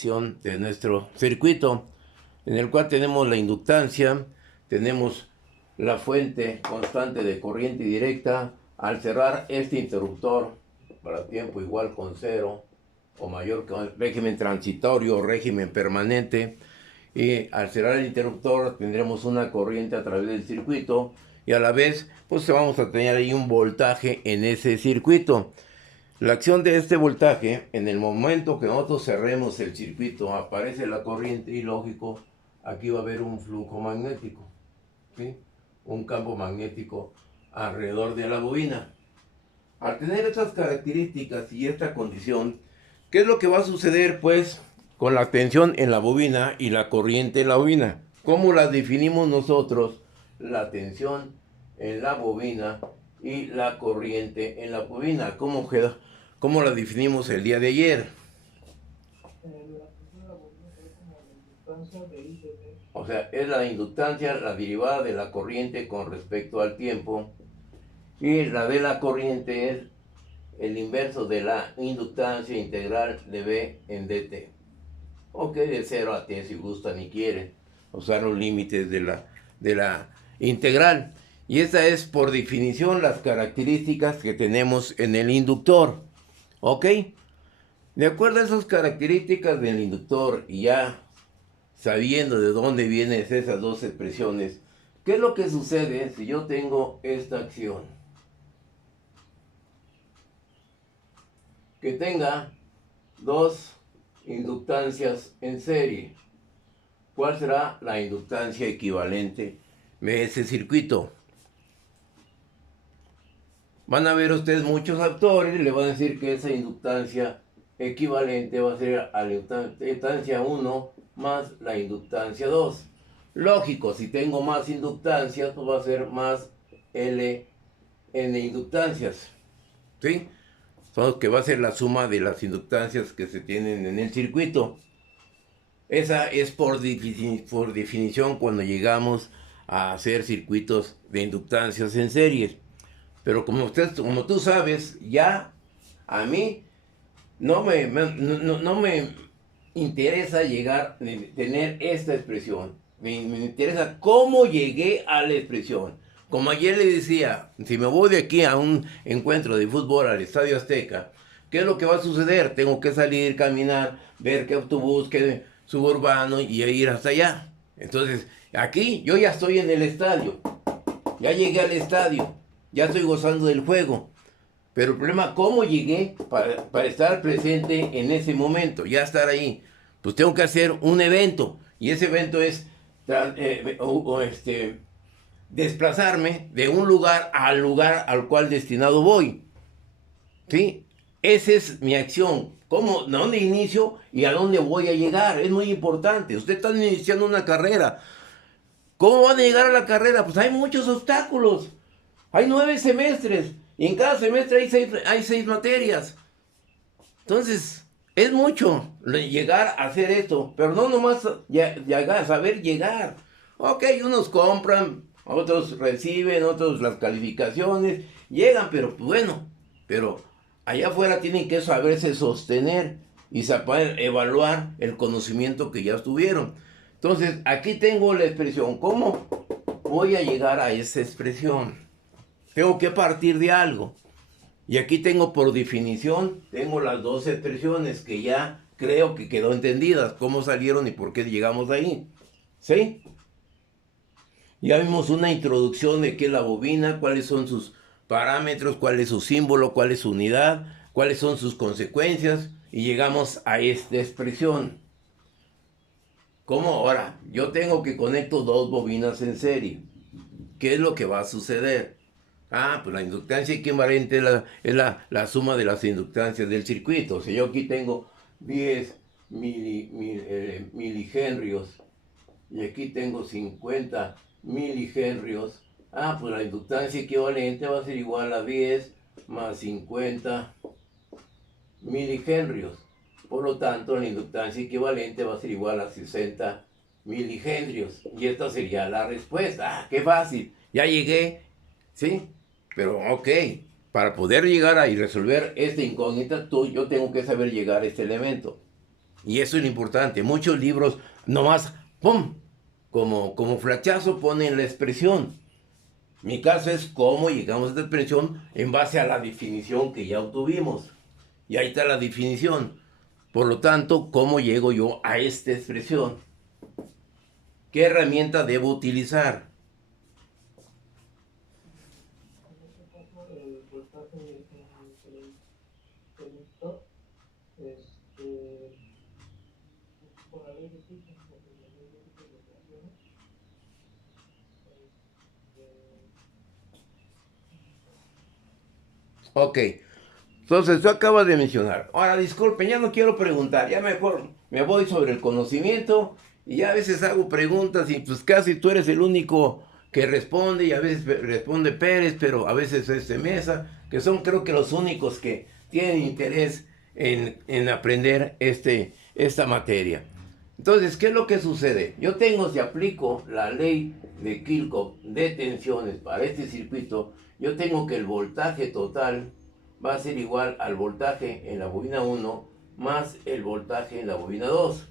acción de nuestro circuito, en el cual tenemos la inductancia, tenemos la fuente constante de corriente directa. Al cerrar este interruptor para tiempo igual con cero o mayor que régimen transitorio o régimen permanente, y al cerrar el interruptor tendremos una corriente a través del circuito y a la vez pues vamos a tener ahí un voltaje en ese circuito. La acción de este voltaje, en el momento que nosotros cerremos el circuito, aparece la corriente y lógico, aquí va a haber un flujo magnético, ¿sí? Un campo magnético alrededor de la bobina. Al tener estas características y esta condición, ¿qué es lo que va a suceder pues con la tensión en la bobina y la corriente en la bobina? ¿Cómo la definimos nosotros? La tensión en la bobina y la corriente en la bobina. ¿Cómo la definimos el día de ayer? O sea, es la inductancia, la derivada de la corriente con respecto al tiempo. Y la de la corriente es el inverso de la inductancia integral de B en dt. Ok, de 0 a t si gustan y quieren usar los límites de la integral. Y esta es por definición las características que tenemos en el inductor. ¿Ok? De acuerdo a esas características del inductor y ya sabiendo de dónde vienen esas dos expresiones, ¿qué es lo que sucede si yo tengo esta acción? Que tenga dos inductancias en serie. ¿Cuál será la inductancia equivalente de ese circuito? Van a ver ustedes muchos autores y le van a decir que esa inductancia equivalente va a ser a la inductancia 1 más la inductancia 2. Lógico, si tengo más inductancias, pues va a ser más L n inductancias. ¿Sí? Son que va a ser la suma de las inductancias que se tienen en el circuito. Esa es por definición cuando llegamos a hacer circuitos de inductancias en series. Pero como tú sabes, ya a mí no me interesa llegar a tener esta expresión. Me interesa cómo llegué a la expresión. Como ayer le decía, si me voy de aquí a un encuentro de fútbol al Estadio Azteca, ¿qué es lo que va a suceder? Tengo que salir, caminar, ver qué autobús, qué suburbano y ir hasta allá. Entonces, aquí yo ya estoy en el estadio. Ya llegué al estadio. Ya estoy gozando del juego. Pero el problema, ¿cómo llegué para estar presente en ese momento? Ya estar ahí. Pues tengo que hacer un evento. Y ese evento es desplazarme de un lugar al cual destinado voy. ¿Sí? Esa es mi acción. ¿Cómo? ¿De dónde inicio y a dónde voy a llegar? Es muy importante. Usted está iniciando una carrera. ¿Cómo van a llegar a la carrera? Pues hay muchos obstáculos. Hay 9 semestres. Y en cada semestre hay seis materias. Entonces, es mucho llegar a hacer esto. Pero no nomás saber llegar. Ok, unos compran, otros reciben, otros las calificaciones. Llegan, pero bueno. Pero allá afuera tienen que saberse sostener y saber evaluar el conocimiento que ya tuvieron. Entonces, aquí tengo la expresión. ¿Cómo voy a llegar a esa expresión? Tengo que partir de algo. Y aquí tengo por definición, tengo las dos expresiones que ya creo que quedó entendidas. Cómo salieron y por qué llegamos ahí. ¿Sí? Ya vimos una introducción de qué es la bobina, cuáles son sus parámetros, cuál es su símbolo, cuál es su unidad, cuáles son sus consecuencias. Y llegamos a esta expresión. ¿Cómo ahora? Yo tengo que conecto dos bobinas en serie. ¿Qué es lo que va a suceder? Pues la inductancia equivalente es la suma de las inductancias del circuito. O sea, yo aquí tengo 10 milihenrios y aquí tengo 50 milihenrios. Pues la inductancia equivalente va a ser igual a 10 más 50 milihenrios. Por lo tanto, la inductancia equivalente va a ser igual a 60 milihenrios. Y esta sería la respuesta. ¡Qué fácil! Ya llegué, ¿sí? Pero ok, para poder llegar a y resolver esta incógnita, yo tengo que saber llegar a este elemento. Y eso es lo importante. Muchos libros nomás, ¡pum! Como flachazo ponen la expresión. Mi caso es cómo llegamos a esta expresión en base a la definición que ya obtuvimos. Y ahí está la definición. Por lo tanto, ¿cómo llego yo a esta expresión? ¿Qué herramienta debo utilizar? En este caso, el voltaje del inductor, este, por la ley de Kirchhoff, porque la ley de Kirchhoff de operaciones, Ok. Entonces, tú acabas de mencionar. Ahora, disculpen, ya no quiero preguntar. Ya mejor me voy sobre el conocimiento. Y ya a veces hago preguntas y pues casi tú eres el único que responde. Y a veces responde Pérez, pero a veces Mesa. Que son creo que los únicos que tienen interés en aprender esta materia. Entonces, ¿qué es lo que sucede? Yo tengo, si aplico la ley de Kirchhoff de tensiones para este circuito, yo tengo que el voltaje total va a ser igual al voltaje en la bobina 1 más el voltaje en la bobina 2.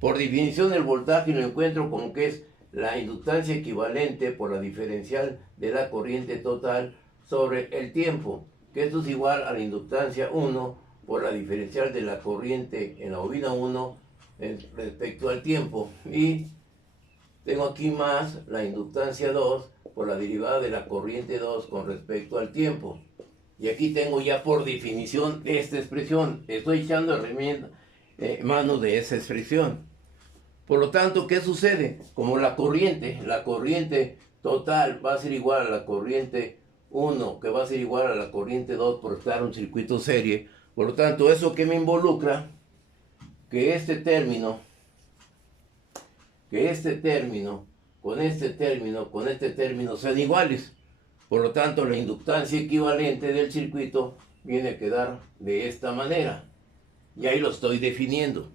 Por definición, el voltaje lo encuentro como que es la inductancia equivalente por la diferencial de la corriente total sobre el tiempo, que esto es igual a la inductancia 1 por la diferencial de la corriente en la bobina 1 respecto al tiempo. Y tengo aquí más la inductancia 2 por la derivada de la corriente 2 con respecto al tiempo. Y aquí tengo ya por definición esta expresión. Estoy echando mano de esa expresión. Por lo tanto, ¿qué sucede? Como la corriente total va a ser igual a la corriente 1, que va a ser igual a la corriente 2 por estar en un circuito serie. Por lo tanto, eso que me involucra, que este término, con este término sean iguales. Por lo tanto, la inductancia equivalente del circuito viene a quedar de esta manera. Y ahí lo estoy definiendo.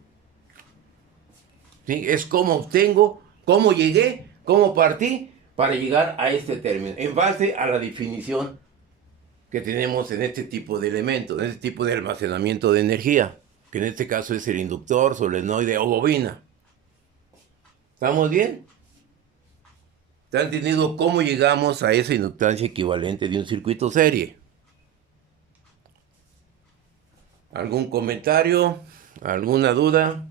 ¿Sí? Es como obtengo, cómo llegué, cómo partí para llegar a este término, en base a la definición que tenemos en este tipo de elementos, en este tipo de almacenamiento de energía, que en este caso es el inductor, solenoide o bobina. ¿Estamos bien? ¿Te han entendido cómo llegamos a esa inductancia equivalente de un circuito serie? ¿Algún comentario? ¿Alguna duda?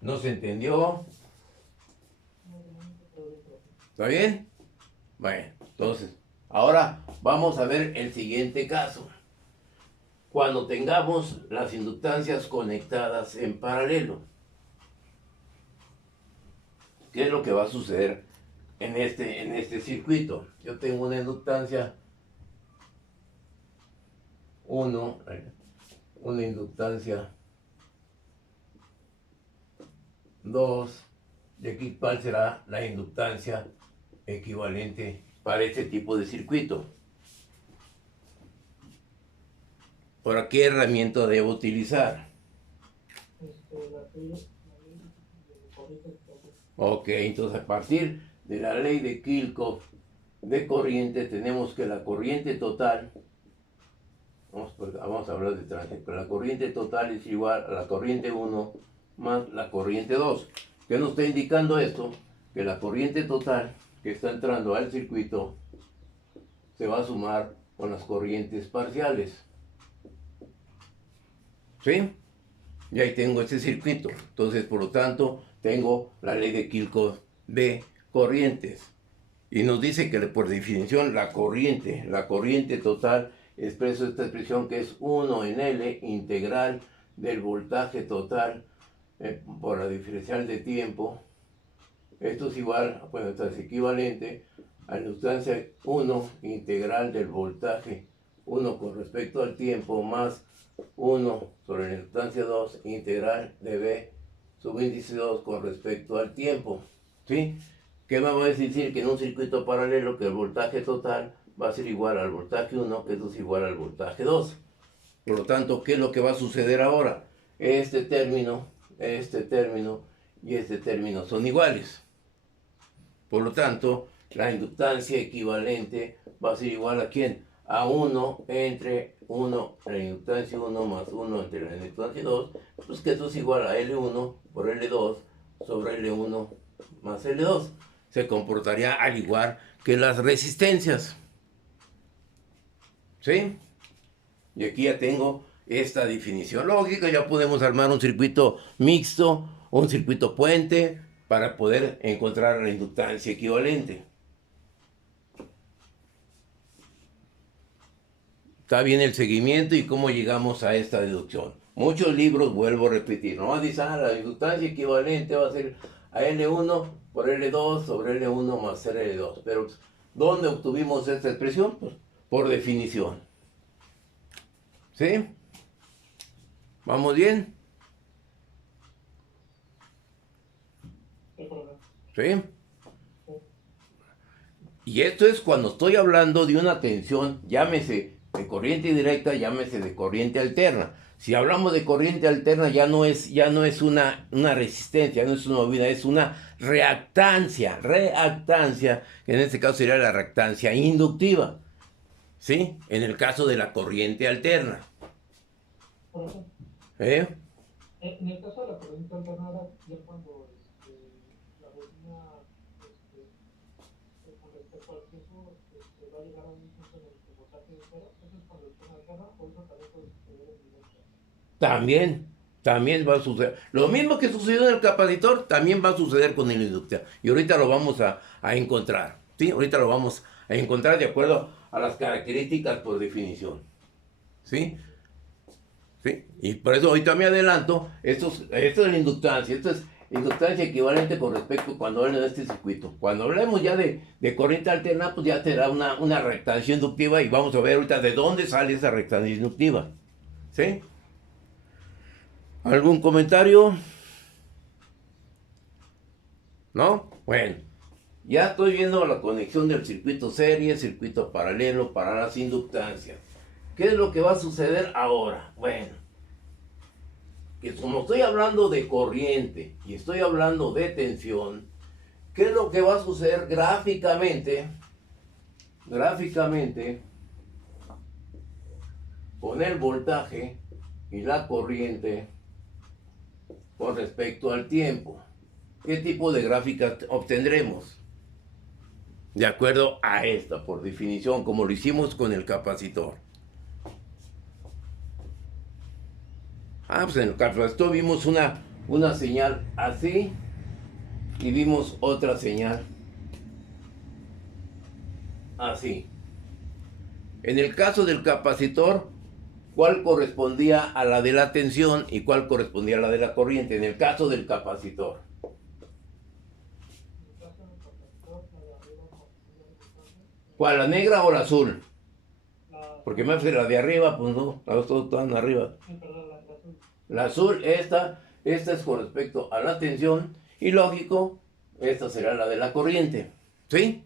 ¿No se entendió? ¿Está bien? Bueno, entonces, ahora vamos a ver el siguiente caso. Cuando tengamos las inductancias conectadas en paralelo, ¿qué es lo que va a suceder en este circuito? Yo tengo una inductancia 1, una inductancia 2, y aquí cuál será la inductancia equivalente para este tipo de circuito. ¿Para qué herramienta debo utilizar? Ok, entonces a partir de la ley de Kirchhoff de corriente tenemos que la corriente total, vamos a hablar de tránsito, la corriente total es igual a la corriente 1 más la corriente 2. ¿Qué nos está indicando esto? Que la corriente total que está entrando al circuito se va a sumar con las corrientes parciales. ¿Sí? Y ahí tengo este circuito. Entonces, por lo tanto, tengo la ley de Kirchhoff de corrientes. Y nos dice que por definición la corriente total, expreso esta expresión que es 1 en L integral del voltaje total por la diferencial de tiempo. Esto es igual, bueno, esto es equivalente a la inductancia 1 integral del voltaje 1 con respecto al tiempo más 1 sobre la inductancia 2 integral de B subíndice 2 con respecto al tiempo. ¿Sí? ¿Qué me va a decir? Que en un circuito paralelo que el voltaje total va a ser igual al voltaje 1, que eso es igual al voltaje 2. Por lo tanto, ¿qué es lo que va a suceder ahora? Este término y este término son iguales. Por lo tanto, la inductancia equivalente va a ser igual a ¿quién? a 1 entre 1, la inductancia 1 más 1 entre la inductancia 2, pues que eso es igual a L1 por L2 sobre L1 más L2. Se comportaría al igual que las resistencias. ¿Sí? Y aquí ya tengo esta definición lógica. Ya podemos armar un circuito mixto, un circuito puente, para poder encontrar la inductancia equivalente. Está bien el seguimiento y cómo llegamos a esta deducción. Muchos libros, vuelvo a repetir, no dicen, la inductancia equivalente va a ser a L1 por L2 sobre L1 más L2. Pero, ¿dónde obtuvimos esta expresión? Pues, por definición. ¿Sí? ¿Vamos bien? ¿Sí? Y esto es cuando estoy hablando de una tensión, llámese de corriente directa, llámese de corriente alterna. Si hablamos de corriente alterna ya no es una resistencia, no es una movida, es una reactancia, que en este caso sería la reactancia inductiva, ¿sí? En el caso de la corriente alterna. En el caso de la corriente alternada, ya cuando la bobina con respecto al flujo va a llegar a un punto en el que el voltaje es cero, eso es cuando está alterna, o eso también puede suceder en directa. También va a suceder. Lo mismo que sucedió en el capacitor, también va a suceder con el inductor. Y ahorita lo vamos a encontrar. ¿Sí? Ahorita lo vamos a encontrar de acuerdo a las características por definición. ¿Sí? ¿Sí? Y por eso ahorita me adelanto. Esto es la inductancia. Esto es inductancia equivalente con respecto cuando hablen de este circuito. Cuando hablemos ya de corriente alterna, pues ya será una reactancia inductiva y vamos a ver ahorita de dónde sale esa reactancia inductiva. ¿Sí? ¿Algún comentario? ¿No? Bueno, ya estoy viendo la conexión del circuito serie, circuito paralelo para las inductancias. ¿Qué es lo que va a suceder ahora? Bueno, que como estoy hablando de corriente y estoy hablando de tensión, ¿qué es lo que va a suceder gráficamente? Gráficamente, con el voltaje y la corriente con respecto al tiempo. ¿Qué tipo de gráfica obtendremos? De acuerdo a esta, por definición, como lo hicimos con el capacitor. Pues en el capacitor vimos una señal así y vimos otra señal así. En el caso del capacitor, ¿cuál correspondía a la de la tensión y cuál correspondía a la de la corriente? En el caso del capacitor. ¿Cuál, la negra o la azul? Porque me hace la de arriba, pues no, las dos están arriba. La azul, esta es con respecto a la tensión y lógico, esta será la de la corriente. ¿Sí?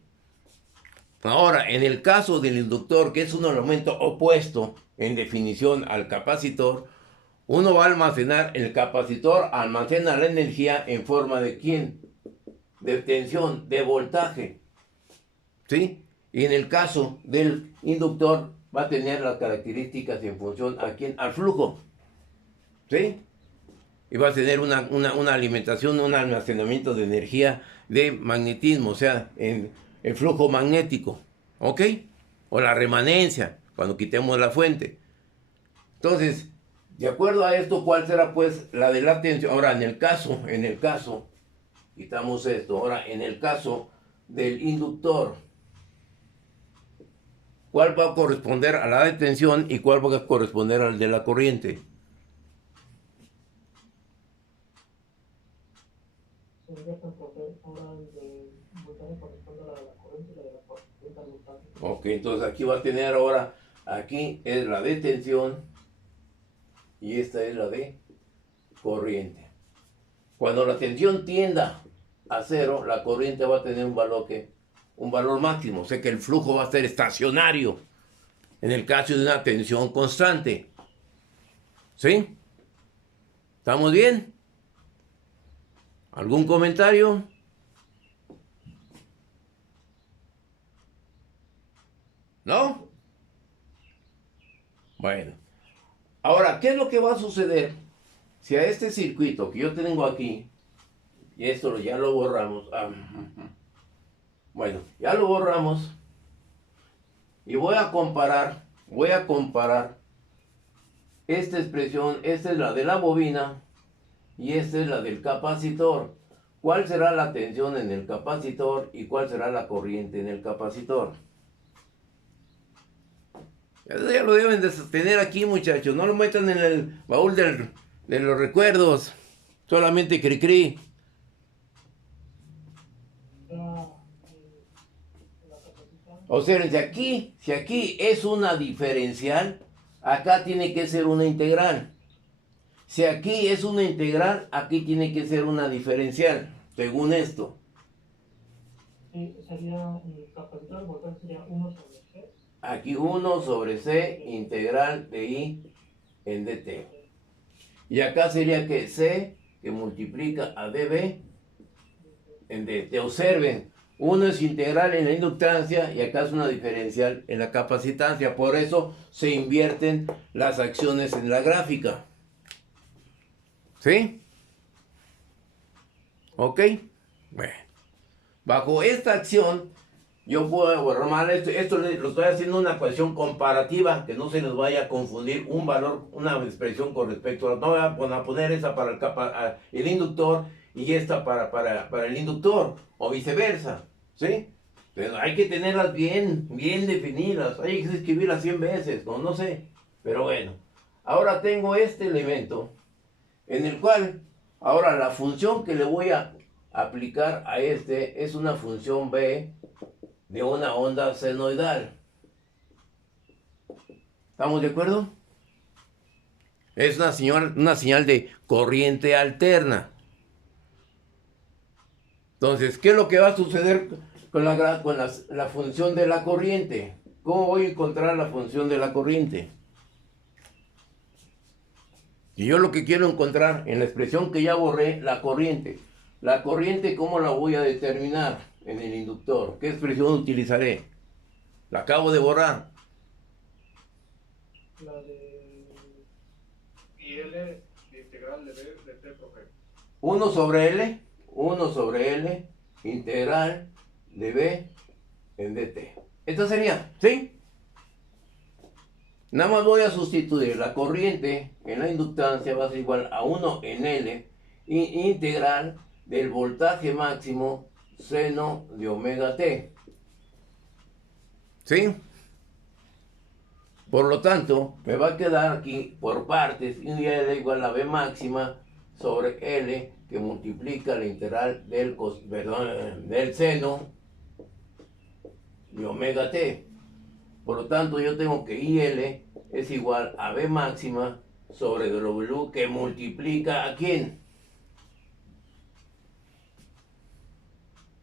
Ahora, en el caso del inductor, que es un elemento opuesto en definición al capacitor, uno va a almacenar, el capacitor almacena la energía en forma de ¿quién? De tensión, de voltaje. ¿Sí? Y en el caso del inductor va a tener las características en función a quién, al flujo. ¿Sí? Y va a tener una alimentación, un almacenamiento de energía de magnetismo, o sea, en el flujo magnético. ¿Ok? O la remanencia, cuando quitemos la fuente. Entonces, de acuerdo a esto, ¿cuál será pues la de la tensión? Ahora, en el caso, quitamos esto. Ahora, en el caso del inductor, ¿cuál va a corresponder a la de tensión y cuál va a corresponder al de la corriente? Ok, entonces aquí va a tener ahora, aquí es la de tensión y esta es la de corriente. Cuando la tensión tienda a cero, la corriente va a tener un valor máximo, o sea que el flujo va a ser estacionario en el caso de una tensión constante. ¿Sí? ¿Estamos bien? ¿Algún comentario? ¿No? Bueno, ahora, ¿qué es lo que va a suceder si a este circuito que yo tengo aquí, y esto ya lo borramos, bueno, ya lo borramos, y voy a comparar esta expresión, esta es la de la bobina, y esta es la del capacitor. ¿Cuál será la tensión en el capacitor y cuál será la corriente en el capacitor? Eso ya lo deben de tener aquí, muchachos. No lo metan en el baúl de los recuerdos. Solamente cri-cri. Ya, la capacidad, O sea, si aquí es una diferencial, acá tiene que ser una integral. Si aquí es una integral, aquí tiene que ser una diferencial, según esto. sí, sería el capacitor de voltaje sería 1 sobre C. Aquí 1 sobre C integral de I en dt. Y acá sería que C que multiplica a dB en dt. Observen, uno es integral en la inductancia y acá es una diferencial en la capacitancia. Por eso se invierten las acciones en la gráfica. ¿Sí? ¿Ok? Bueno. Bajo esta acción, yo puedo borrar esto lo estoy haciendo una ecuación comparativa, que no se les vaya a confundir un valor, una expresión con respecto a... No voy a poner esa para el inductor y esta para el inductor, o viceversa, ¿sí? Pero hay que tenerlas bien definidas, hay que escribirlas 100 veces, no sé, pero bueno. Ahora tengo este elemento, en el cual, ahora la función que le voy a aplicar a este es una función B de una onda senoidal. ¿Estamos de acuerdo? Es una señal de corriente alterna. Entonces, ¿qué es lo que va a suceder con la función de la corriente? ¿Cómo voy a encontrar la función de la corriente? Y yo lo que quiero encontrar en la expresión que ya borré, la corriente. La corriente, ¿cómo la voy a determinar en el inductor? ¿Qué expresión utilizaré? La acabo de borrar. La de Y L integral de B de T por G. 1 sobre L, integral de B en dt. Esto sería, ¿sí? Nada más voy a sustituir la corriente en la inductancia, va a ser igual a 1 en L, integral del voltaje máximo seno de omega t. ¿Sí? Por lo tanto, me va a quedar aquí por partes y L igual a B máxima sobre L que multiplica la integral del seno de omega t. Por lo tanto, yo tengo que IL es igual a B máxima sobre W que multiplica ¿a quién?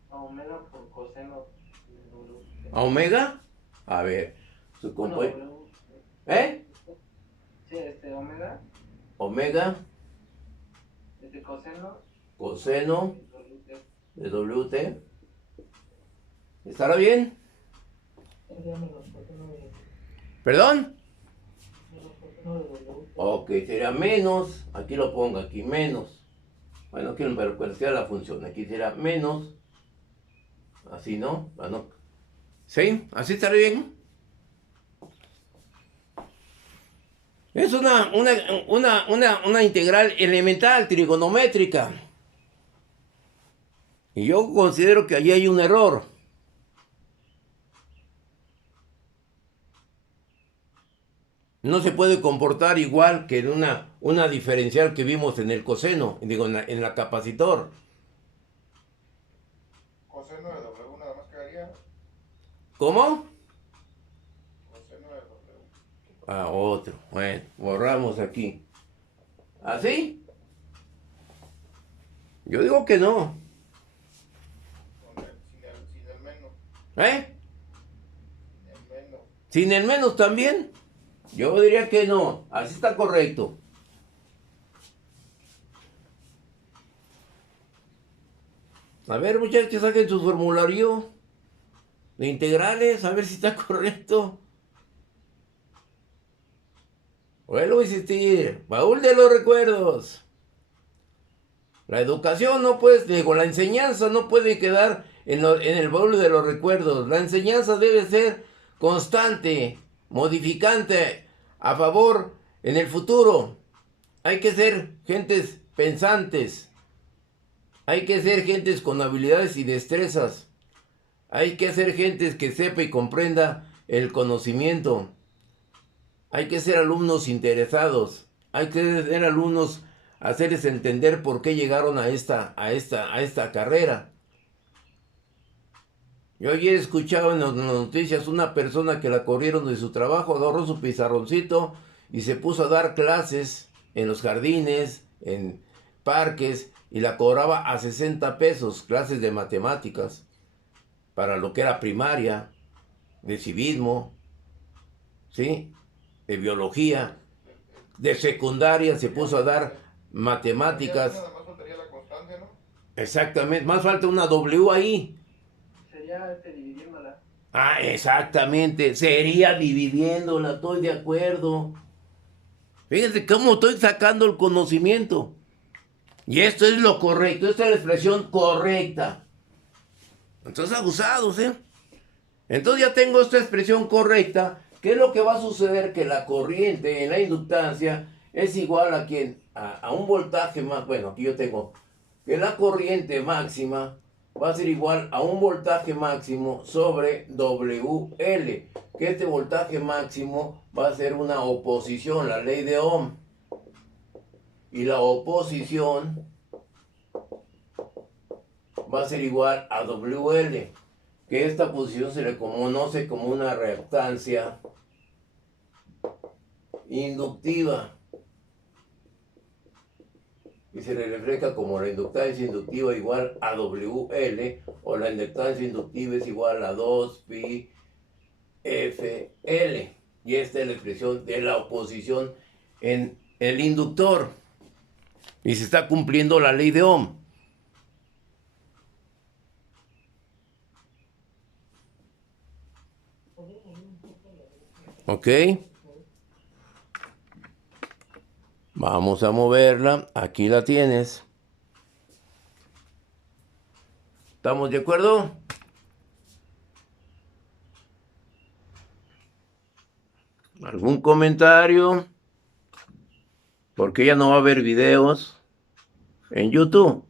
a omega por coseno de W. ¿A omega? A ver, su Bueno, compañero. W. ¿Eh? Sí, omega, Omega coseno coseno de W. de WT. ¿Estará bien? Sería menos coseno de W. ¿Perdón? Menos coseno de W. Ok, sería menos, aquí lo pongo, aquí menos. Bueno, aquí no me recuerda la función, aquí será menos. Así, ¿no? Bueno, ¿sí? ¿Así estará bien? Es una integral elemental trigonométrica. Y yo considero que allí hay un error. No se puede comportar igual que en una diferencial que vimos en el coseno, digo, en la capacitor. Coseno de W nada más quedaría. ¿Cómo? Coseno de W. Ah, otro. Bueno, borramos aquí. ¿Así? Yo digo que no. Sin el menos. ¿Eh? Sin el menos. ¿Sin el menos también? Yo diría que no. Así está correcto. A ver, muchachos, saquen su formulario de integrales, a ver si está correcto. Vuelvo a insistir, baúl de los recuerdos. La educación no puede, digo, la enseñanza no puede quedar en el baúl de los recuerdos. La enseñanza debe ser constante, modificante, a favor en el futuro. Hay que ser gentes pensantes. Hay que ser gentes con habilidades y destrezas. Hay que ser gentes que sepa y comprenda el conocimiento. Hay que ser alumnos interesados. Hay que ser alumnos, hacerles entender por qué llegaron a esta carrera. Yo ayer escuchaba en las noticias una persona que la corrieron de su trabajo, agarró su pizarroncito y se puso a dar clases en los jardines, en parques, y la cobraba a 60 pesos, clases de matemáticas, para lo que era primaria, de civismo, ¿sí? De biología. De secundaria se puso a dar matemáticas. Nada más faltaría la constancia, ¿no? Exactamente, más falta una W ahí. Sería dividiéndola. Ah, exactamente, sería dividiéndola, estoy de acuerdo. Fíjense cómo estoy sacando el conocimiento. Y esto es lo correcto, esta es la expresión correcta. Entonces abusados, ¿eh? Entonces ya tengo esta expresión correcta. ¿Qué es lo que va a suceder? Que la corriente en la inductancia es igual a un voltaje más. Bueno, aquí yo tengo que la corriente máxima va a ser igual a un voltaje máximo sobre WL. Que este voltaje máximo va a ser una oposición, la ley de Ohm. Y la oposición va a ser igual a WL. Que esta posición se le conoce como una reactancia inductiva. Y se le refleja como la inductancia inductiva igual a WL, o la inductancia inductiva es igual a 2pi FL. Y esta es la expresión de la oposición en el inductor. Y se está cumpliendo la ley de Ohm. ¿Ok? Vamos a moverla. Aquí la tienes. ¿Estamos de acuerdo? ¿Algún comentario? Porque ya no va a haber videos en YouTube.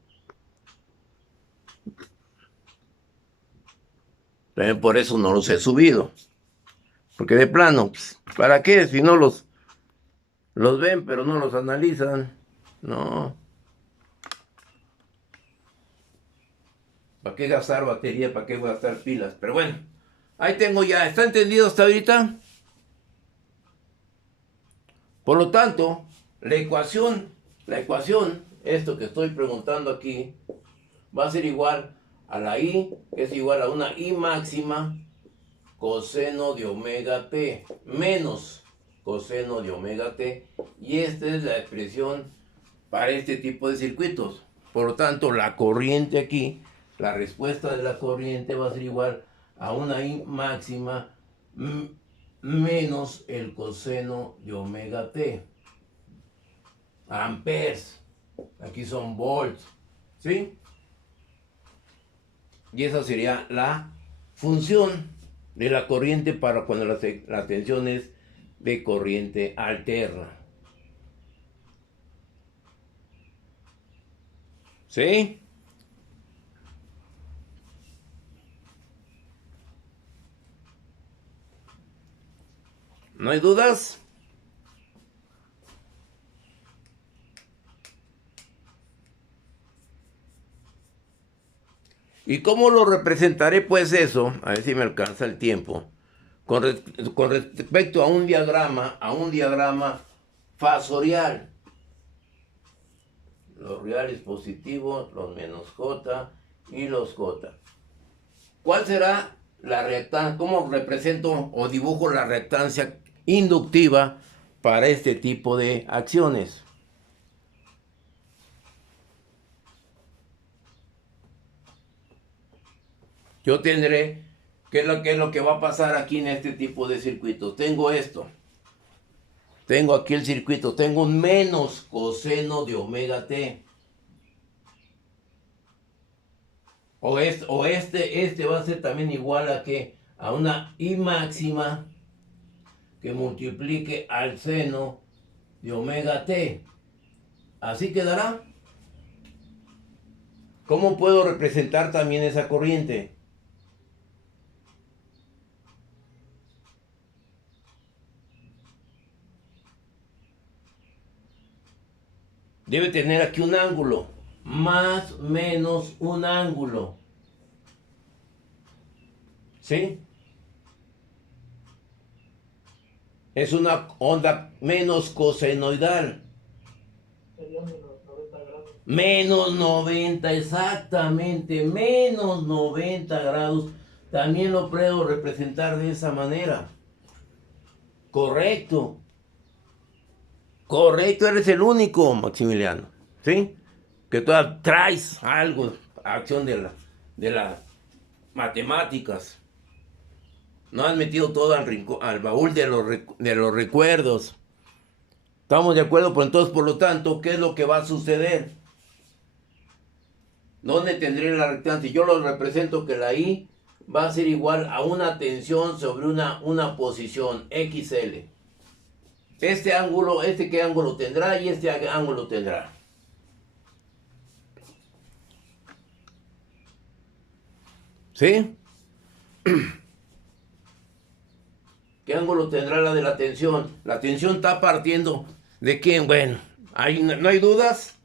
También por eso no los he subido. Porque de plano, pues, ¿para qué? Si no los ven, pero no los analizan. No. ¿Para qué gastar batería? ¿Para qué gastar pilas? Pero bueno, ahí tengo ya. ¿Está entendido hasta ahorita? Por lo tanto, la ecuación, esto que estoy preguntando aquí, va a ser igual a la I, que es igual a una I máxima coseno de omega t, menos coseno de omega t, y esta es la expresión para este tipo de circuitos. Por lo tanto, la corriente aquí, la respuesta de la corriente va a ser igual a una I máxima menos el coseno de omega t. Amperes, aquí son volts, ¿sí? Y esa sería la función de la corriente para cuando la tensión es de corriente alterna. ¿Sí? ¿No hay dudas? ¿Y cómo lo representaré pues eso? A ver si me alcanza el tiempo. Con respecto a un diagrama fasorial. Los reales positivos, los menos J y los J. ¿Cuál será la reactancia? ¿Cómo represento o dibujo la reactancia inductiva para este tipo de acciones? Yo tendré, ¿qué es lo que va a pasar aquí en este tipo de circuitos? Tengo esto. Tengo aquí el circuito, tengo un menos coseno de omega t. Este va a ser también igual a que a una I máxima que multiplique al seno de omega t. Así quedará. ¿Cómo puedo representar también esa corriente? Debe tener aquí un ángulo, más menos un ángulo. ¿Sí? Es una onda menos cosenoidal. Serían menos 90 grados. Menos 90, exactamente, menos 90 grados. También lo puedo representar de esa manera. Correcto. Correcto, eres el único, Maximiliano. ¿Sí? Que tú traes algo, acción de las matemáticas. No has metido todo al rincón, al baúl de los recuerdos. ¿Estamos de acuerdo? Pues entonces, por lo tanto, ¿qué es lo que va a suceder? ¿Dónde tendré la rectante? Yo lo represento que la I va a ser igual a una tensión sobre una posición XL. Este ángulo, ¿qué ángulo tendrá? Y este ángulo tendrá. ¿Sí? ¿Qué ángulo tendrá la de la tensión? La tensión está partiendo de quién. Bueno, no hay dudas.